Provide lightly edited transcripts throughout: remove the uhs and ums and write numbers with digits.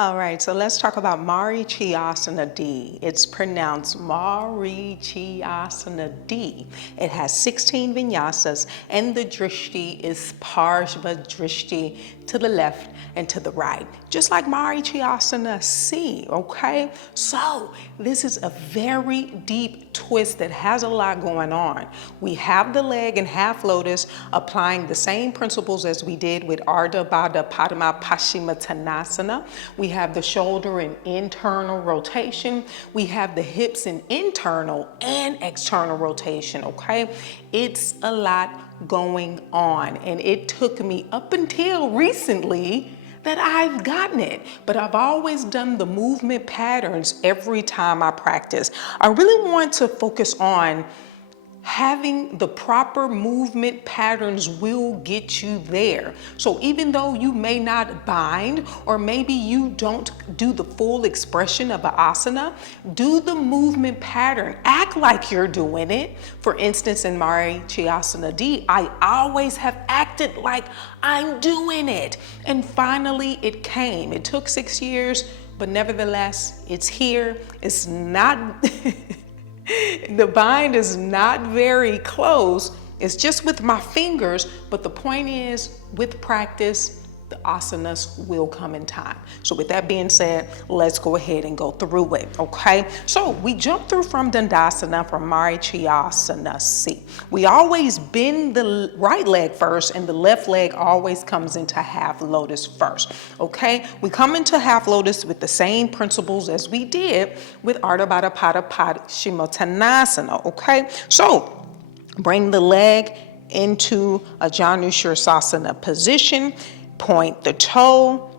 All right, so let's talk about Marichyasana D. It's pronounced Marichyasana D. It has 16 vinyasas, and the Drishti is Parsva Drishti to the left and to the right, just like Marichyasana C, okay? So this is a very deep twist that has a lot going on. We have the leg in half lotus, applying the same principles as we did with Ardha Baddha Padma Paschimottanasana. We have the shoulder in internal rotation. We have the hips in internal and external rotation, okay? It's a lot going on, and it took me up until recently that I've gotten it, but I've always done the movement patterns every time I practice. I really want to focus on having the proper movement patterns will get you there. So even though you may not bind, or maybe you don't do the full expression of an asana, do the movement pattern. Act like you're doing it. For instance, in Marichyasana D, I always have acted like I'm doing it. And finally it came. It took 6 years, but nevertheless, it's here. It's not... The bind is not very close. It's just with my fingers, but the point is, with practice, the asanas will come in time. So with that being said, let's go ahead and go through it, okay? So we jump through from Dandasana, from Marichyasana C. We always bend the right leg first, and the left leg always comes into half lotus first, okay? We come into half lotus with the same principles as we did with Ardha Baddha Padma Paschimottanasana, okay? So bring the leg into a Janushirasana position. Point the toe,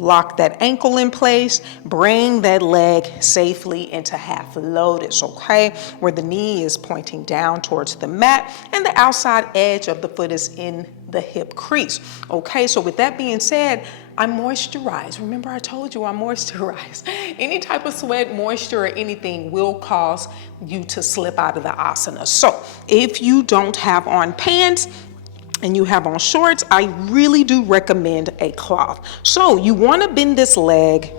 lock that ankle in place, bring that leg safely into half lotus, okay? Where the knee is pointing down towards the mat and the outside edge of the foot is in the hip crease, okay? So with that being said, I moisturize. Remember I told you I moisturize. Any type of sweat, moisture, or anything will cause you to slip out of the asana. So if you don't have on pants, and you have on shorts, I really do recommend a cloth. So you want to bend this leg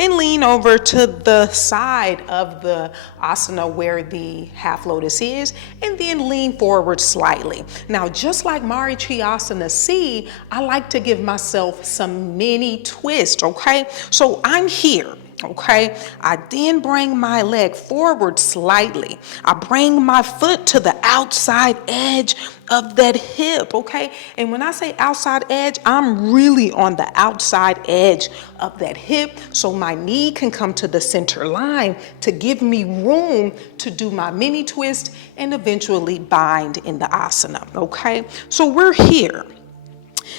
and lean over to the side of the asana where the half lotus is, and then lean forward slightly. Now, just like Marichyasana C, I like to give myself some mini twist, okay? So I'm here. Okay, I then bring my leg forward slightly. I bring my foot to the outside edge of that hip, okay? And when I say outside edge, I'm really on the outside edge of that hip, so my knee can come to the center line to give me room to do my mini twist and eventually bind in the asana, okay? So we're here.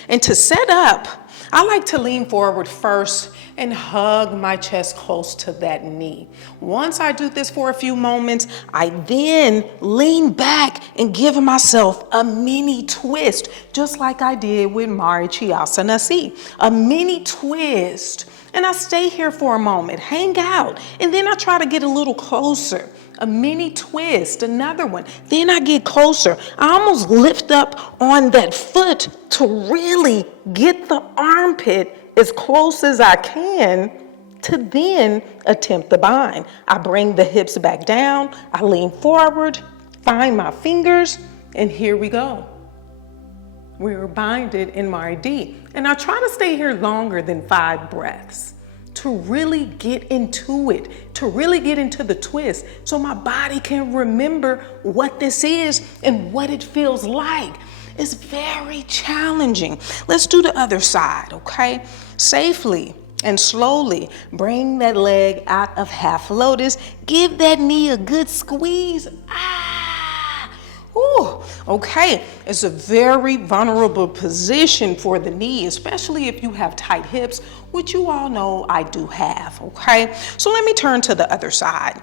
And to set up, I like to lean forward first and hug my chest close to that knee. Once I do this for a few moments, I then lean back and give myself a mini twist, just like I did with Marichyasana C. A mini twist. And I stay here for a moment, hang out, and then I try to get a little closer. A mini twist, another one. Then I get closer. I almost lift up on that foot to really get the armpit as close as I can to then attempt the bind. I bring the hips back down. I lean forward, find my fingers, and here we go. We're binded in Mari D. And I try to stay here longer than 5 breaths to really get into it, to really get into the twist, so my body can remember what this is and what it feels like. It's very challenging. Let's do the other side, okay? Safely and slowly bring that leg out of half lotus. Give that knee a good squeeze. Ooh, okay. It's a very vulnerable position for the knee, especially if you have tight hips, which you all know I do have, okay? So let me turn to the other side,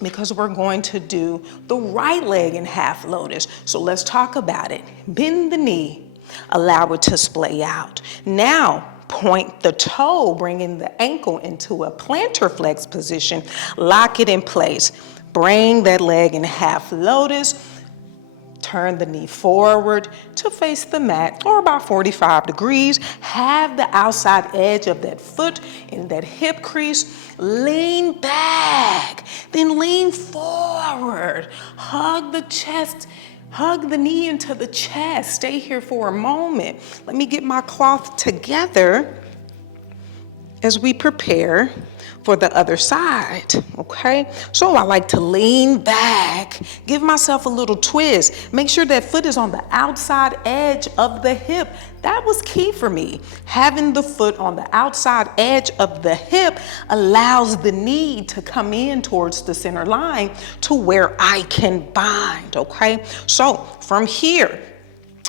because we're going to do the right leg in half lotus. So let's talk about it. Bend the knee, allow it to splay out. Now, point the toe, bringing the ankle into a plantar flex position. Lock it in place. Bring that leg in half lotus. turn the knee forward to face the mat, or about 45 degrees. Have the outside edge of that foot in that hip crease. Lean back, then lean forward. Hug the chest, hug the knee into the chest. Stay here for a moment. Let me get my cloth together as we prepare for the other side, okay? So I like to lean back, give myself a little twist. Make sure that foot is on the outside edge of the hip. That was key for me. Having the foot on the outside edge of the hip allows the knee to come in towards the center line to where I can bind, okay? So from here,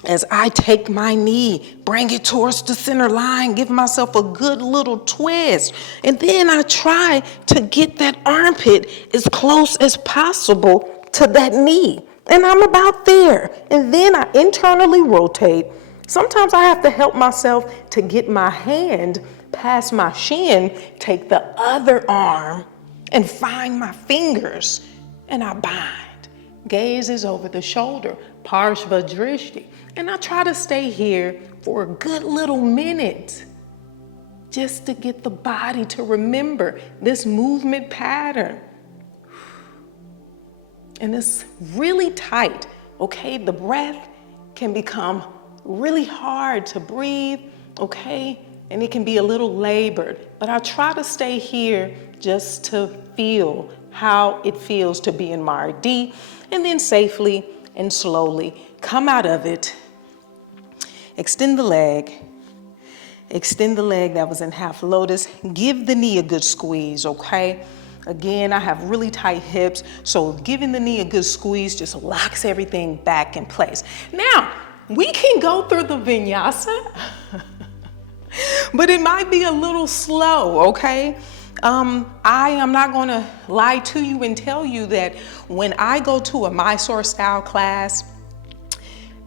as I take my knee, bring it towards the center line, give myself a good little twist. And then I try to get that armpit as close as possible to that knee. And I'm about there. And then I internally rotate. Sometimes I have to help myself to get my hand past my shin, take the other arm and find my fingers, and I bind. Gaze is over the shoulder, Parsva Drishti. And I try to stay here for a good little minute just to get the body to remember this movement pattern. And it's really tight, okay? The breath can become really hard to breathe, okay? And it can be a little labored, but I try to stay here just to feel how it feels to be in Marichi D, and then safely and slowly come out of it. Extend the leg that was in half lotus. Give the knee a good squeeze, okay? Again, I have really tight hips, so giving the knee a good squeeze just locks everything back in place. Now, we can go through the Vinyasa, but it might be a little slow, okay? I am not gonna lie to you and tell you that when I go to a Mysore style class,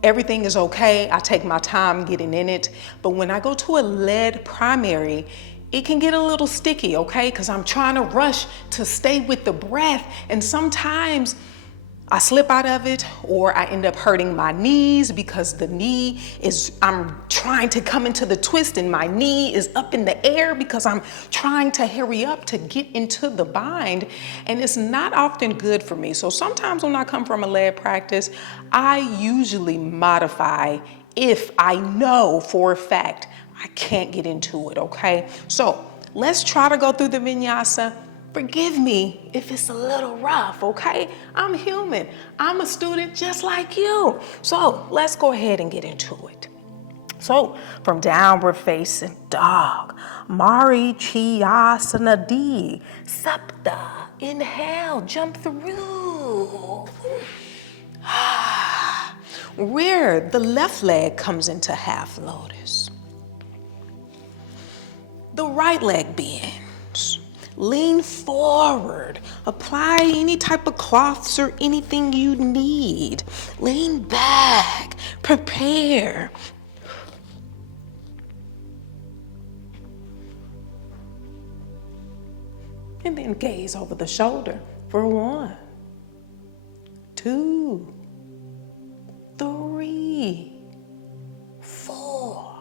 everything is okay. I take my time getting in it. But when I go to a lead primary, it can get a little sticky, okay? Because I'm trying to rush to stay with the breath. And sometimes I slip out of it, or I end up hurting my knees because I'm trying to come into the twist and my knee is up in the air because I'm trying to hurry up to get into the bind, and it's not often good for me. So sometimes when I come from a lead practice, I usually modify if I know for a fact I can't get into it, okay? So let's try to go through the Vinyasa. Forgive me if it's a little rough, okay? I'm human. I'm a student just like you. So let's go ahead and get into it. So from downward facing dog, Marichyasana D, Sapta Inhale, jump through. Where the left leg comes into half lotus. The right leg bends. Lean forward. Apply any type of cloths or anything you need. Lean back. Prepare. And then gaze over the shoulder for 1, 2, 3, 4,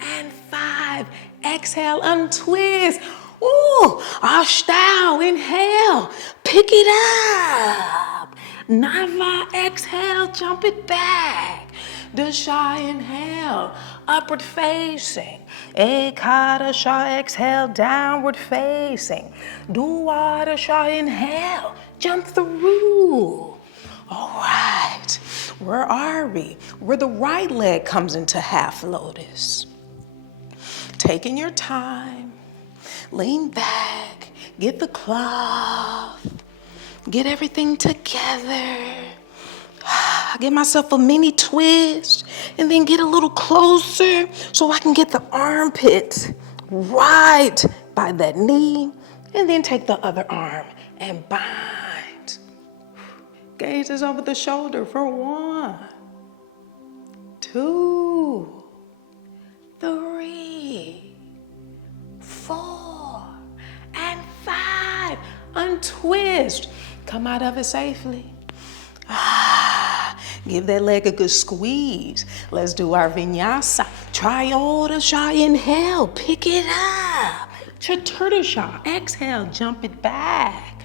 and 5. Exhale, untwist. Ooh, Astau Inhale, pick it up. Nava Exhale, jump it back. Dasa Inhale, upward facing. Ekadasa Exhale, downward facing. Duadasa Inhale, jump through. All right, where are we? Where the right leg comes into half lotus. Taking your time. Lean back, get the cloth, get everything together. Give myself a mini twist and then get a little closer so I can get the armpit right by that knee, and then take the other arm and bind. Gaze is over the shoulder for 1, 2, 3, 4. And 5, untwist. Come out of it safely. Give that leg a good squeeze. Let's do our Vinyasa. Trayodasa Inhale, pick it up. Caturdasa, exhale, jump it back.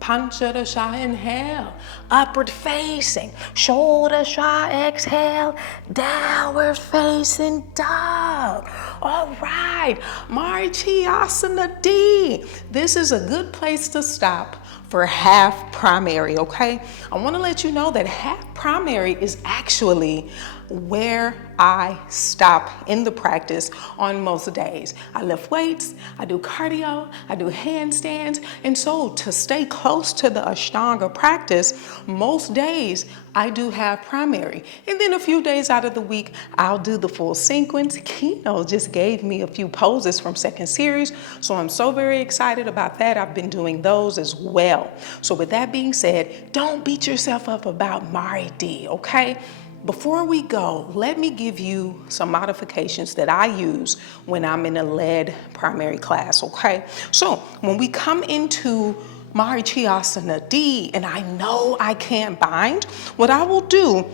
Pancadasa Inhale, upward facing. Sodasa Exhale, downward facing dog. All right, Marichyasana D. This is a good place to stop for half primary, okay? I want to let you know that half primary is actually where I stop in the practice on most days. I lift weights, I do cardio, I do handstands, and so to stay close to the Ashtanga practice, most days I do have primary. And then a few days out of the week, I'll do the full sequence. Kino just gave me a few poses from second series, so I'm so very excited about that. I've been doing those as well. So with that being said, don't beat yourself up about Mari D, okay? Before we go, let me give you some modifications that I use when I'm in a lead primary class, okay? So when we come into Marichyasana D, and I know I can't bind, what I will do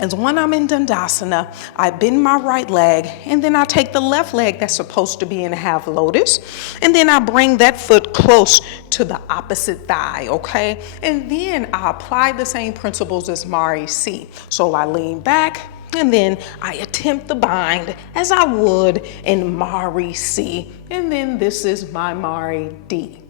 is when I'm in Duadasana, I bend my right leg, and then I take the left leg that's supposed to be in a half lotus, and then I bring that foot close to the opposite thigh, okay? And then I apply the same principles as Marichi. So I lean back, and then I attempt the bind as I would in Marichi. And then this is my Mari D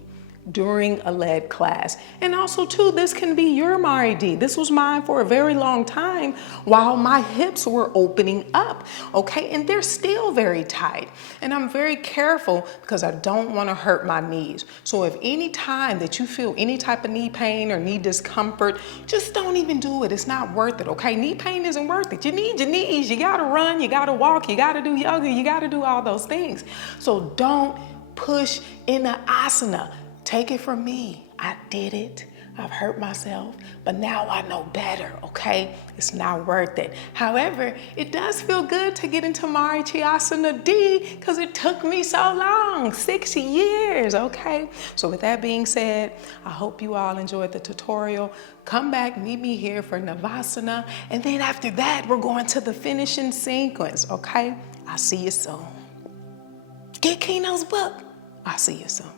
during a lead class. And also too, this can be your Mari D. This was mine for a very long time while my hips were opening up, okay? And they're still very tight. And I'm very careful because I don't want to hurt my knees. So if any time that you feel any type of knee pain or knee discomfort, just don't even do it. It's not worth it, okay? Knee pain isn't worth it. You need your knees. You got to run, you got to walk, you got to do yoga, you got to do all those things. So don't push in the asana. Take it from me. I did it. I've hurt myself, but now I know better, okay? It's not worth it. However, it does feel good to get into Marichyasana D because it took me so long, 6 years, okay? So with that being said, I hope you all enjoyed the tutorial. Come back, meet me here for Navasana, and then after that, we're going to the finishing sequence, okay? I'll see you soon. Get Kino's book. I'll see you soon.